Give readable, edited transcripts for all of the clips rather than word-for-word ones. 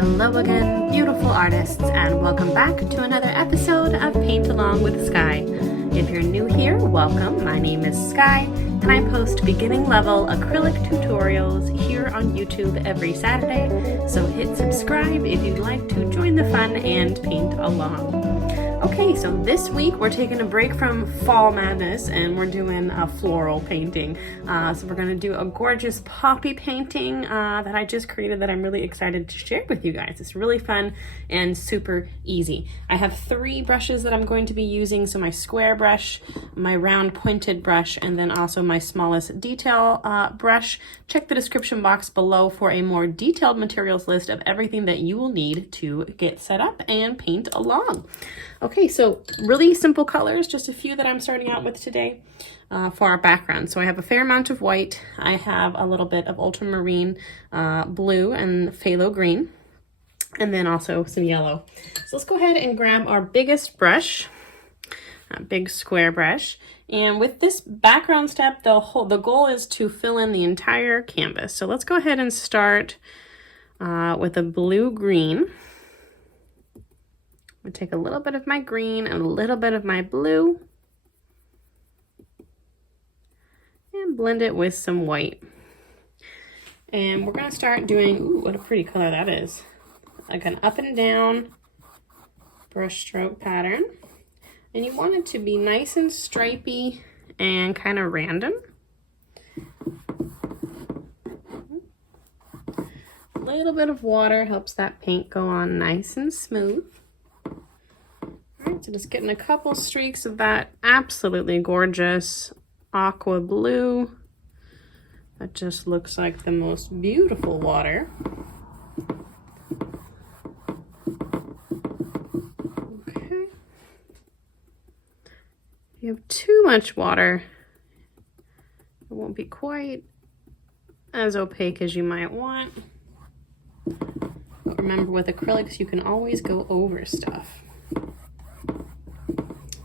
Hello again, beautiful artists, and welcome back to another episode of Paint Along with Skye. If you're new here, welcome. My name is Skye, and I post beginning level acrylic tutorials here on YouTube every Saturday, so hit subscribe if you'd like to join the fun and paint along. Okay, so this week we're taking a break from fall madness and we're doing a floral painting. So we're going to do a gorgeous poppy painting that I just created that I'm really excited to share with you guys. It's really fun and super easy. I have 3 brushes that I'm going to be using. So my square brush, my round pointed brush, and then also my smallest detail brush. Check the description box below for a more detailed materials list of everything that you will need to get set up and paint along. Okay, so really simple colors, just a few that I'm starting out with today for our background. So I have a fair amount of white. I have a little bit of ultramarine blue and phthalo green, and then also some yellow. So let's go ahead and grab our biggest brush, a big square brush. And with this background step, the goal is to fill in the entire canvas. So let's go ahead and start with a blue-green. I'm going to take a little bit of my green and a little bit of my blue and blend it with some white. And we're going to start doing, ooh, what a pretty color that is. Like an up and down brush stroke pattern. And you want it to be nice and stripy and kind of random. A little bit of water helps that paint go on nice and smooth. So just getting a couple streaks of that absolutely gorgeous aqua blue. That just looks like the most beautiful water. Okay. If you have too much water, it won't be quite as opaque as you might want. But remember, with acrylics, you can always go over stuff.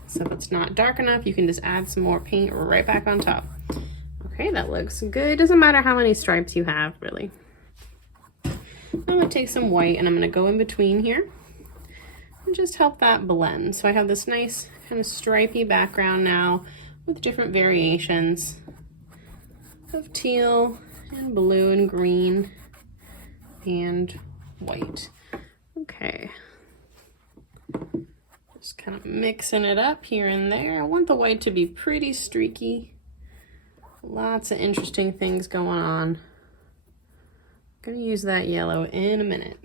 So if it's not dark enough, you can just add some more paint right back on top. Okay, that looks good. Doesn't matter how many stripes you have, really. I'm gonna take some white and I'm gonna go in between here and just help that blend. So I have this nice kind of stripy background now with different variations of teal and blue and green and white. Okay. Just kind of mixing it up here and there. I want the white to be pretty streaky. Lots of interesting things going on. I'm gonna use that yellow in a minute.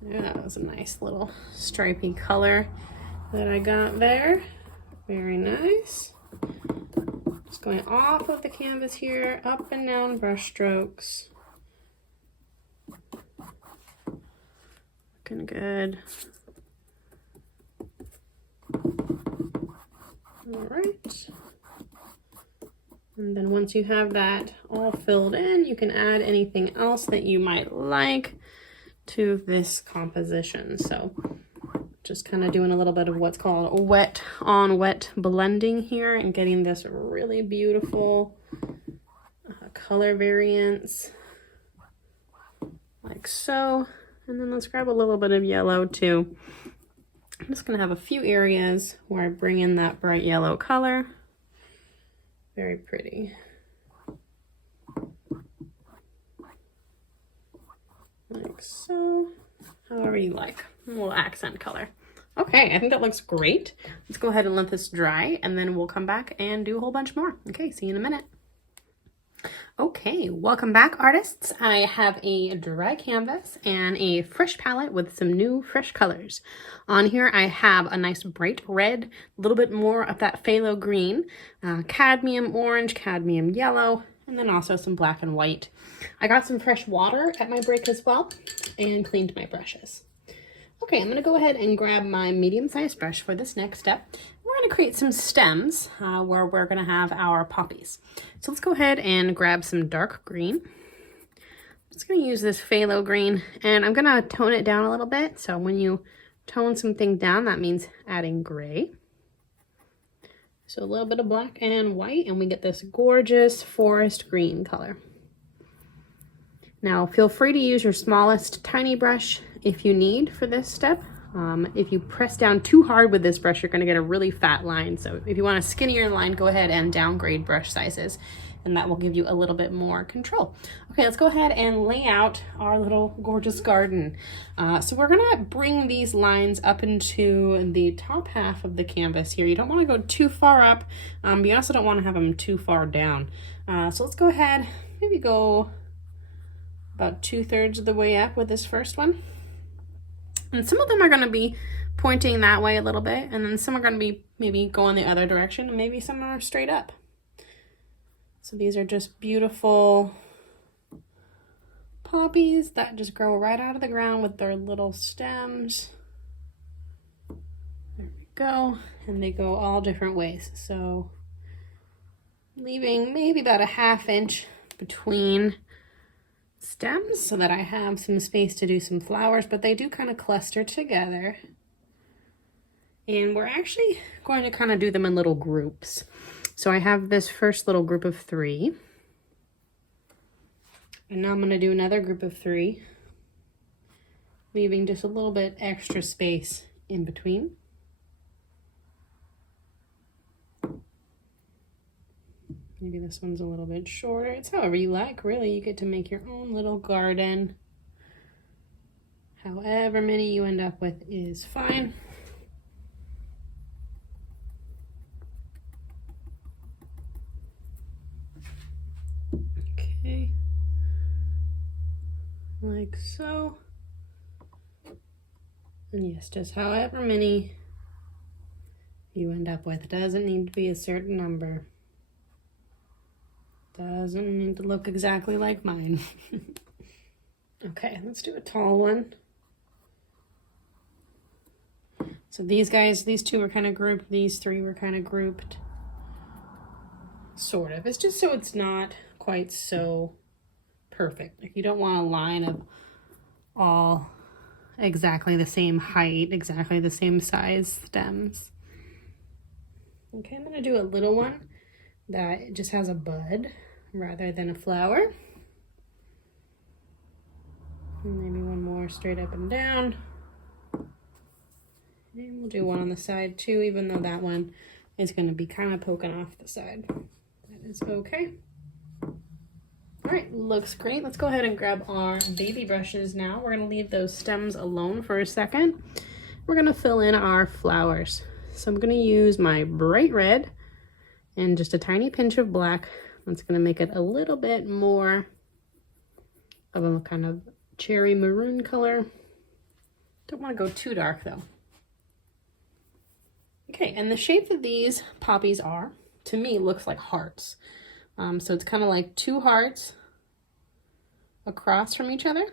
Yeah, that was a nice little stripy color that I got there. Very nice. Just going off of the canvas here, up and down brush strokes. Looking good. All right, and then once you have that all filled in, you can add anything else that you might like to this composition. So just kind of doing a little bit of what's called wet on wet blending here and getting this really beautiful color variance like so. And then let's grab a little bit of yellow too. I'm just going to have a few areas where I bring in that bright yellow color. Very pretty. Like so. However you like. A little accent color. Okay, I think that looks great. Let's go ahead and let this dry, and then we'll come back and do a whole bunch more. Okay, see you in a minute. Okay, welcome back, artists. I have a dry canvas and a fresh palette with some new fresh colors. On here I have a nice bright red, a little bit more of that phthalo green, cadmium orange, cadmium yellow, and then also some black and white. I got some fresh water at my break as well and cleaned my brushes. Okay, I'm going to go ahead and grab my medium-sized brush for this next step. We're going to create some stems where we're going to have our poppies. So let's go ahead and grab some dark green. I'm just going to use this phthalo green, and I'm going to tone it down a little bit. So when you tone something down, that means adding gray. So a little bit of black and white, and we get this gorgeous forest green color. Now feel free to use your smallest tiny brush if you need for this step. If you press down too hard with this brush, you're going to get a really fat line. So if you want a skinnier line, go ahead and downgrade brush sizes, and that will give you a little bit more control. Okay, let's go ahead and lay out our little gorgeous garden. So we're gonna bring these lines up into the top half of the canvas here. You don't want to go too far up, but you also don't want to have them too far down. So let's go ahead, maybe go about 2/3 of the way up with this first one. And some of them are going to be pointing that way a little bit, and then some are going to be maybe going the other direction, and maybe some are straight up. So these are just beautiful poppies that just grow right out of the ground with their little stems. There we go. And they go all different ways. So leaving maybe about a 1/2 inch between stems so that I have some space to do some flowers, but they do kind of cluster together. And we're actually going to kind of do them in little groups. So I have this first little group of 3. And now I'm going to do another group of 3, leaving just a little bit extra space in between. Maybe this one's a little bit shorter. It's however you like, really. You get to make your own little garden. However many you end up with is fine. Okay. Like so. And yes, just however many you end up with. It doesn't need to be a certain number. Doesn't need to look exactly like mine. Okay, let's do a tall one. So these guys, these 2 were kind of grouped, these 3 were kind of grouped. Sort of. It's just so it's not quite so perfect. Like you don't want a line of all exactly the same height, exactly the same size stems. Okay, I'm going to do a little one that just has a bud rather than a flower. And maybe one more straight up and down. And we'll do one on the side too, even though that one is going to be kind of poking off the side. That is okay. All right, looks great. Let's go ahead and grab our baby brushes now. We're going to leave those stems alone for a second. We're going to fill in our flowers. So I'm going to use my bright red and just a tiny pinch of black. That's going to make it a little bit more of a kind of cherry maroon color. Don't want to go too dark though. Okay, and the shape that these poppies are, to me, looks like hearts. So it's kind of like 2 hearts across from each other.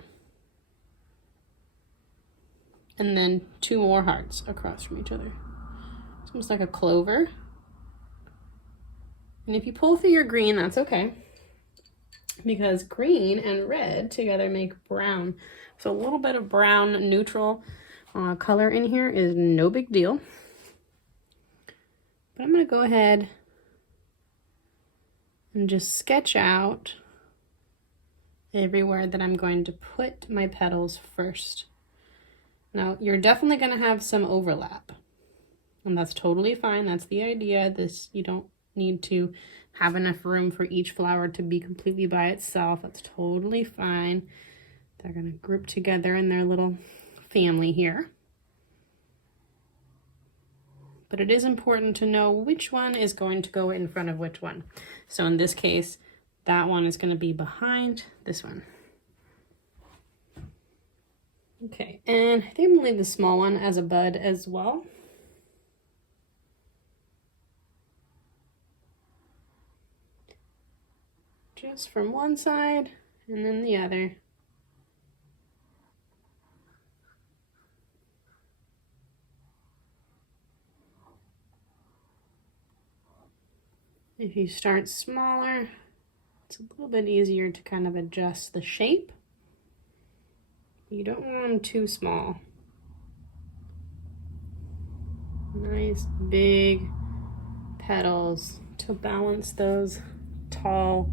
And then 2 more hearts across from each other. It's almost like a clover. And if you pull through your green, that's okay, because green and red together make brown. So a little bit of brown neutral color in here is no big deal. But I'm going to go ahead and just sketch out everywhere that I'm going to put my petals first. Now, you're definitely going to have some overlap, and that's totally fine. That's the idea. You don't need to have enough room for each flower to be completely by itself. That's totally fine. They're going to group together in their little family here. But it is important to know which one is going to go in front of which one. So in this case, that one is going to be behind this one. Okay, and I think I'm going to leave the small one as a bud as well. Just from one side and then the other. If you start smaller, it's a little bit easier to kind of adjust the shape. You don't want them too small. Nice big petals to balance those tall,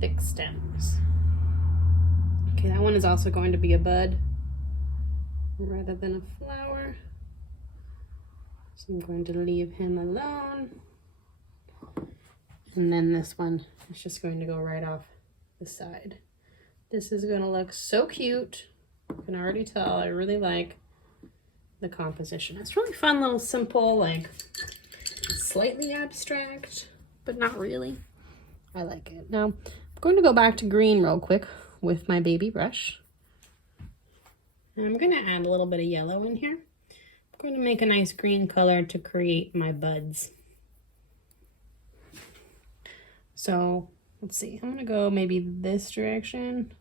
thick stems. Okay, that one is also going to be a bud rather than a flower. So I'm going to leave him alone. And then this one is just going to go right off the side. This is going to look so cute. You can already tell I really like the composition. It's really fun, little simple, like slightly abstract, but not really. I like it. Now, I'm going to go back to green real quick with my baby brush. And I'm going to add a little bit of yellow in here. I'm going to make a nice green color to create my buds. So let's see, I'm going to go maybe this direction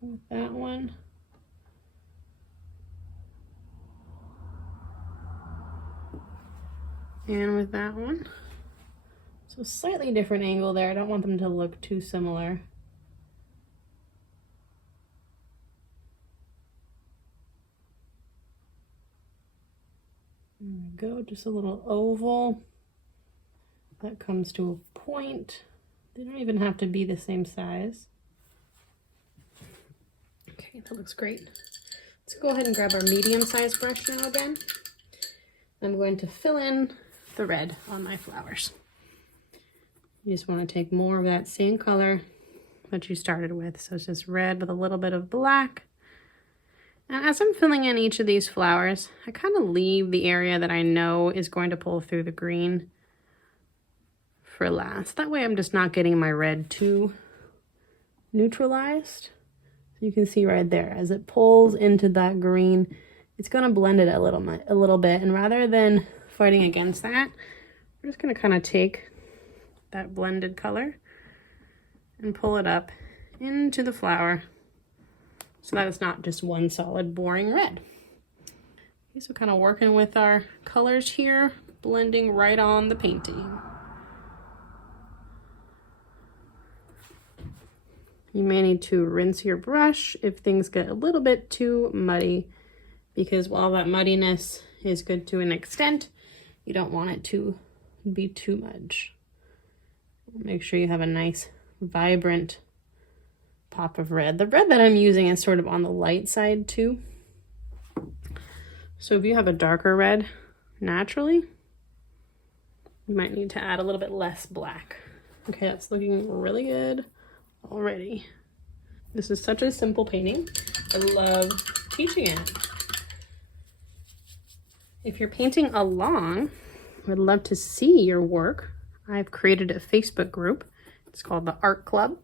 with that one. And with that one. So slightly different angle there. I don't want them to look too similar. There we go, just a little oval. That comes to a point. They don't even have to be the same size. Okay, that looks great. Let's go ahead and grab our medium-sized brush now again. I'm going to fill in the red on my flowers. You just want to take more of that same color that you started with. So it's just red with a little bit of black. And as I'm filling in each of these flowers, I kind of leave the area that I know is going to pull through the green for last. That way I'm just not getting my red too neutralized. So you can see right there, as it pulls into that green, it's going to blend it a little bit. And rather than fighting against that, we're just going to kind of take that blended color and pull it up into the flower so that it's not just one solid boring red. Okay, so kind of working with our colors here, blending right on the painting. You may need to rinse your brush if things get a little bit too muddy, because while that muddiness is good to an extent, you don't want it to be too much. Make sure you have a nice, vibrant pop of red. The red that I'm using is sort of on the light side too. So if you have a darker red naturally, you might need to add a little bit less black. Okay, that's looking really good already. This is such a simple painting. I love teaching it. If you're painting along, I'd love to see your work. I've created a Facebook group. It's called the Art Club,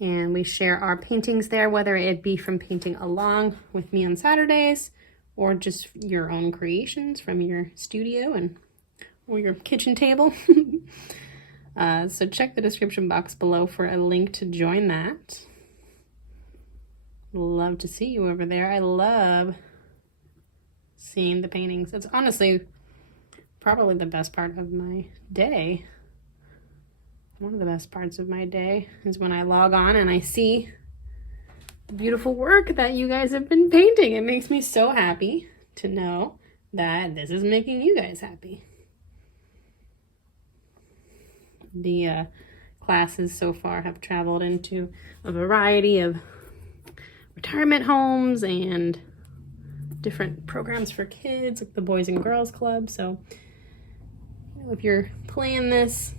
and we share our paintings there, whether it be from painting along with me on Saturdays or just your own creations from your studio or your kitchen table. So check the description box below for a link to join that. Love to see you over there. I love seeing the paintings. It's honestly probably the best part of my day. One of the best parts of my day is when I log on and I see the beautiful work that you guys have been painting. It makes me so happy to know that this is making you guys happy. The classes so far have traveled into a variety of retirement homes and different programs for kids, like the Boys and Girls Club. So if you're playing this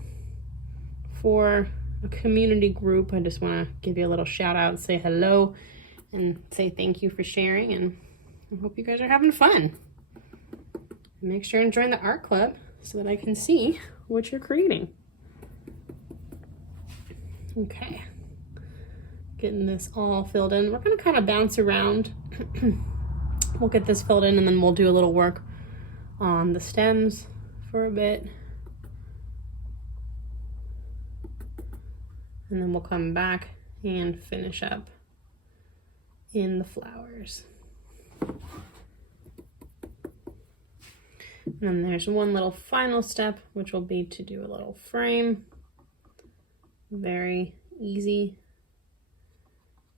for a community group, I just want to give you a little shout out, say hello, and say thank you for sharing, and I hope you guys are having fun. Make sure and join the art club so that I can see what you're creating. Okay, getting this all filled in. We're going to kind of bounce around. We'll get this filled in and then we'll do a little work on the stems for a bit. And then we'll come back and finish up in the flowers. And then there's one little final step, which will be to do a little frame. Very easy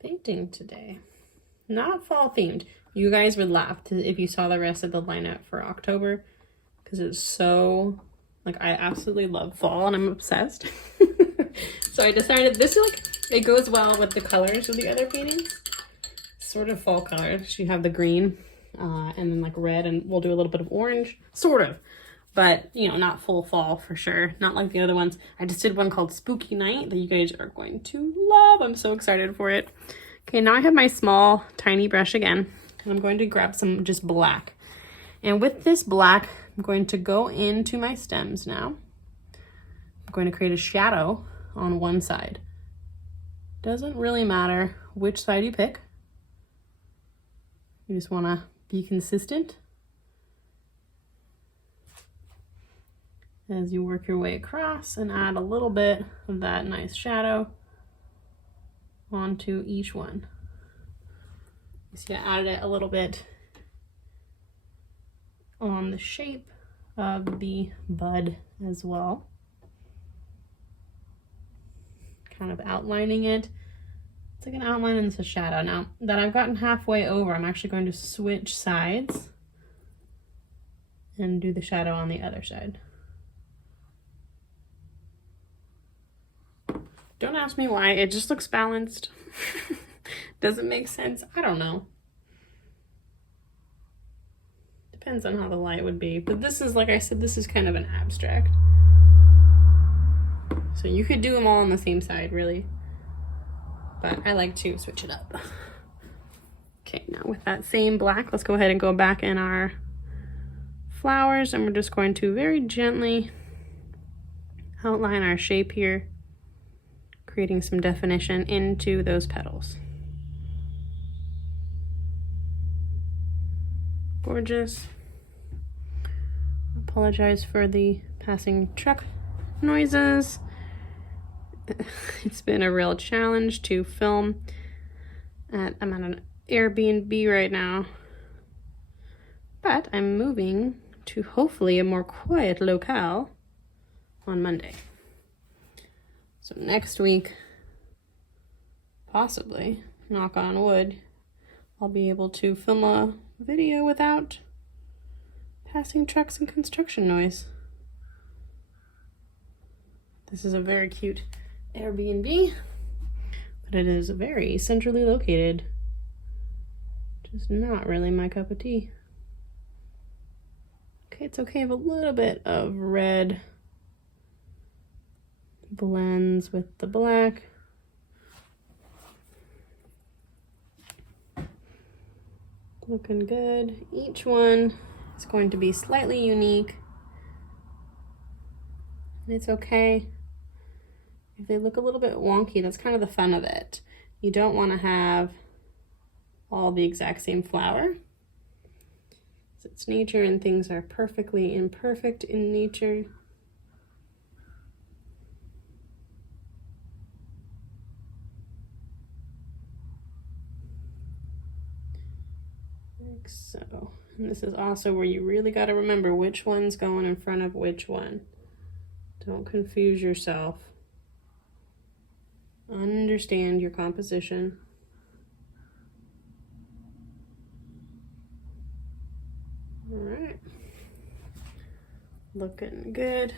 painting today. Not fall themed. You guys would laugh if you saw the rest of the lineup for October, because it's so, like, I absolutely love fall and I'm obsessed. So I decided this is like It goes well with the colors of the other paintings. Sort of fall colors. You have the green and then like red, and we'll do a little bit of orange. Sort of. But, you know, not full fall for sure. Not like the other ones. I just did one called Spooky Night that you guys are going to love. I'm so excited for it. Okay, now I have my small, tiny brush again. And I'm going to grab some just black. And with this black, I'm going to go into my stems now. I'm going to create a shadow on one side. Doesn't really matter which side you pick. You just want to be consistent as you work your way across and add a little bit of that nice shadow onto each one. You see I added it a little bit on the shape of the bud as well. Kind of outlining it. It's like an outline and it's a shadow. Now that I've gotten halfway over, I'm actually going to switch sides and do the shadow on the other side. Don't ask me why, it just looks balanced. Doesn't make sense, I don't know. Depends on how the light would be, but this is, like I said, this is kind of an abstract. So you could do them all on the same side, really. But I like to switch it up. Okay, now with that same black, let's go ahead and go back in our flowers, and we're just going to very gently outline our shape here, creating some definition into those petals. Gorgeous. Apologize for the passing truck noises. It's been a real challenge to film. I'm at an Airbnb right now, but I'm moving to hopefully a more quiet locale on Monday. So next week, possibly, knock on wood, I'll be able to film a video without passing trucks and construction noise. This is a very cute Airbnb, but it is very centrally located. Just not really my cup of tea. Okay, it's okay. I have a little bit of red blends with the black. Looking good. Each one is going to be slightly unique. And it's okay if they look a little bit wonky. That's kind of the fun of it. You don't want to have all the exact same flower. It's nature and things are perfectly imperfect in nature. Like so. And this is also where you really got to remember which one's going in front of which one. Don't confuse yourself. Understand your composition. All right. Looking good.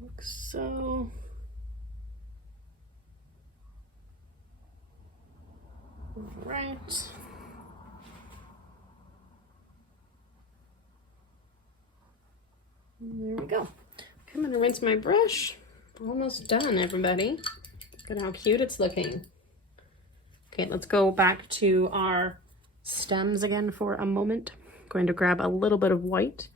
Looks so. All right. There we go. Okay, I'm gonna rinse my brush. Almost done, everybody. Look at how cute it's looking. Okay, let's go back to our stems again for a moment. I'm going to grab a little bit of white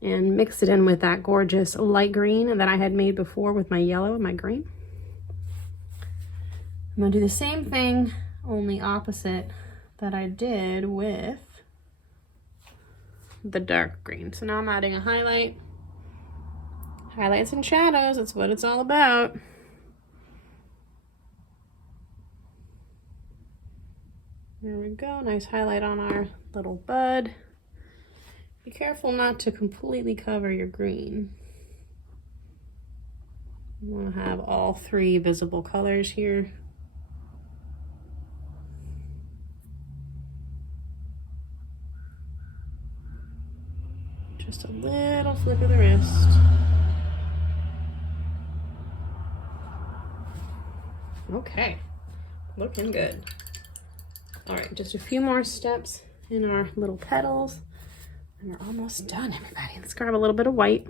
and mix it in with that gorgeous light green that I had made before with my yellow and my green. I'm gonna do the same thing, only opposite that I did with the dark green. So now I'm adding a highlight. Highlights and shadows, that's what it's all about. There we go, nice highlight on our little bud. Be careful not to completely cover your green. You want to have all three visible colors here. Just Just a little flick of the wrist. Okay, looking good. All right, just a few more steps in our little petals and we're almost done, everybody. Let's grab a little bit of white.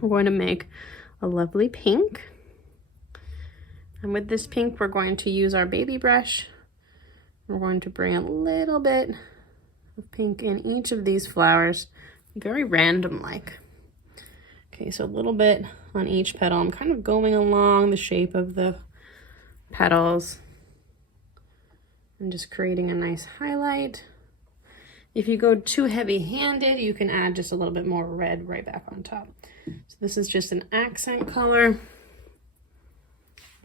We're going to make a lovely pink. And with this pink, we're going to use our baby brush. We're going to bring a little bit of pink in each of these flowers, very random-like. Okay, so a little bit on each petal. I'm kind of going along the shape of the petals and just creating a nice highlight. If you go too heavy-handed, you can add just a little bit more red right back on top. So this is just an accent color.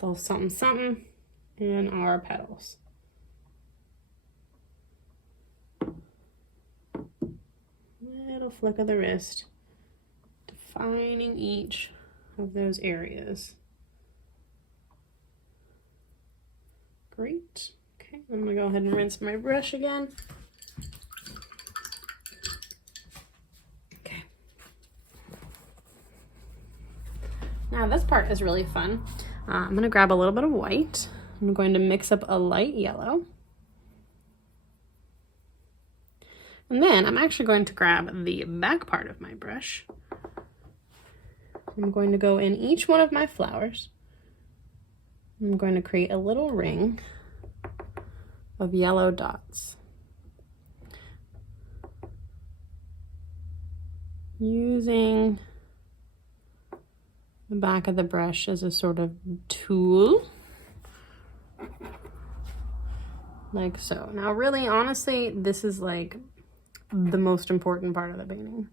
Little something something in our petals. Little flick of the wrist, defining each of those areas. Great. Okay, I'm gonna go ahead and rinse my brush again. Okay. Now this part is really fun. I'm gonna grab a little bit of white. I'm going to mix up a light yellow. And then I'm actually going to grab the back part of my brush. I'm going to go in each one of my flowers. I'm going to create a little ring of yellow dots. Using the back of the brush as a sort of tool. Like so. Now really, honestly, this is like the most important part of the painting.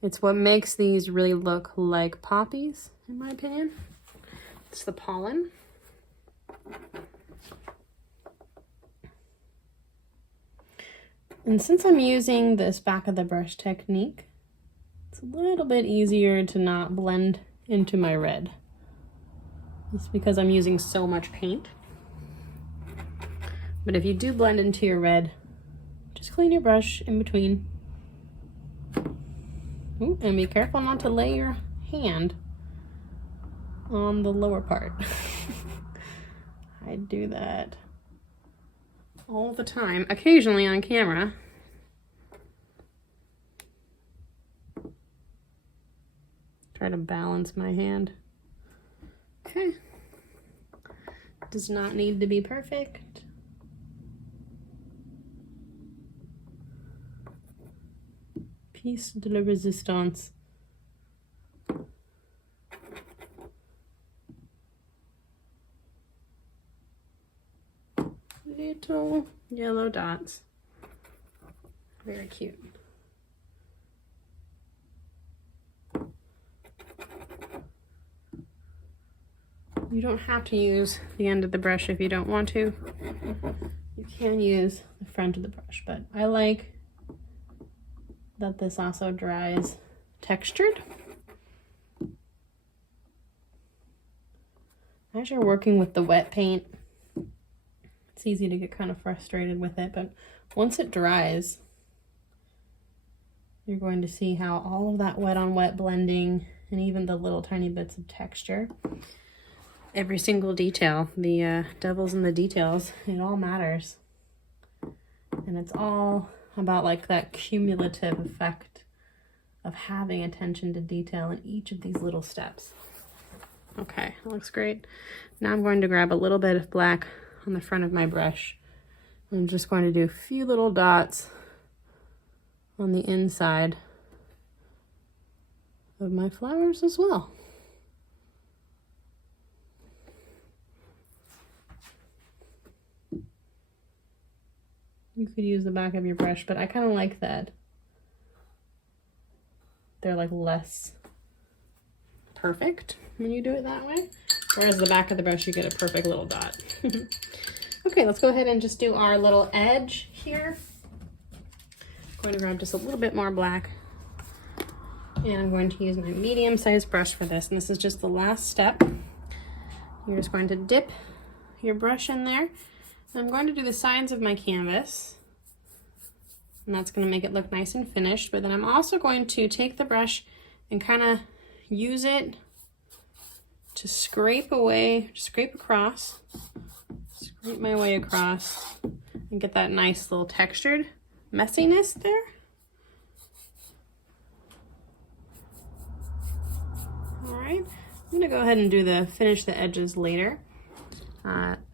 It's what makes these really look like poppies, in my opinion. It's the pollen. And since I'm using this back of the brush technique, it's a little bit easier to not blend into my red. It's because I'm using so much paint. But if you do blend into your red, just clean your brush in between. Ooh, and be careful not to lay your hand on the lower part. I do that all the time, occasionally on camera. Try to balance my hand. Okay. Does not need to be perfect. Piece de la resistance. Little yellow dots. Very cute. You don't have to use the end of the brush if you don't want to. You can use the front of the brush, but I like that this also dries textured. As you're working with the wet paint, it's easy to get kind of frustrated with it, but once it dries, you're going to see how all of that wet on wet blending and even the little tiny bits of texture, every single detail, the devil's in the details, it all matters. And it's all about like that cumulative effect of having attention to detail in each of these little steps. Okay, that looks great. Now I'm going to grab a little bit of black on the front of my brush. I'm just going to do a few little dots on the inside of my flowers as well. You could use the back of your brush, but I kind of like that they're like less perfect when you do it that way. Whereas the back of the brush, you get a perfect little dot. Okay, let's go ahead and just do our little edge here. I'm going to grab just a little bit more black. And I'm going to use my medium-sized brush for this. And this is just the last step. You're just going to dip your brush in there. I'm going to do the sides of my canvas and that's going to make it look nice and finished. But then I'm also going to take the brush and kind of use it to scrape across, scrape my way across, and get that nice little textured messiness there. All right, I'm gonna go ahead and finish the edges later,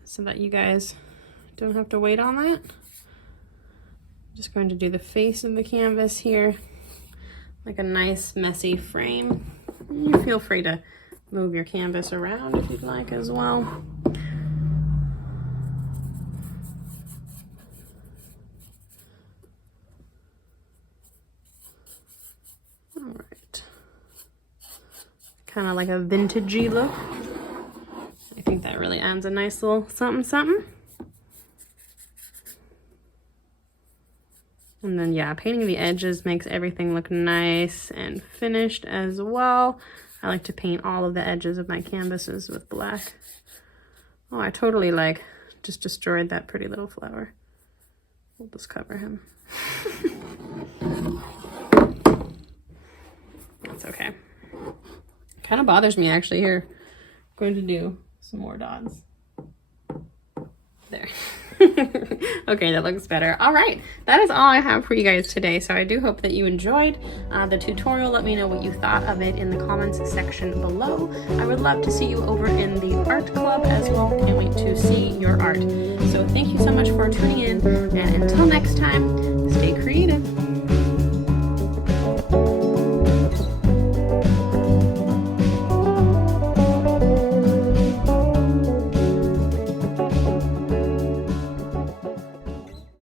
so that you guys don't have to wait on that. I'm just going to do the face of the canvas here, like a nice messy frame. You feel free to move your canvas around if you'd like as well. All right, kind of like a vintagey look. I think that really adds a nice little something something. And then yeah, painting the edges makes everything look nice and finished as well. I like to paint all of the edges of my canvases with black. Oh, I totally like just destroyed that pretty little flower. We'll just cover him. That's okay. Kind of bothers me actually here. I'm going to do some more dots. There. Okay, that looks better. All right, that is all I have for you guys today. So I do hope that you enjoyed the tutorial. Let me know what you thought of it in the comments section below. I would love to see you over in the art club as well. Can't wait to see your art. So thank you so much for tuning in, and until next time,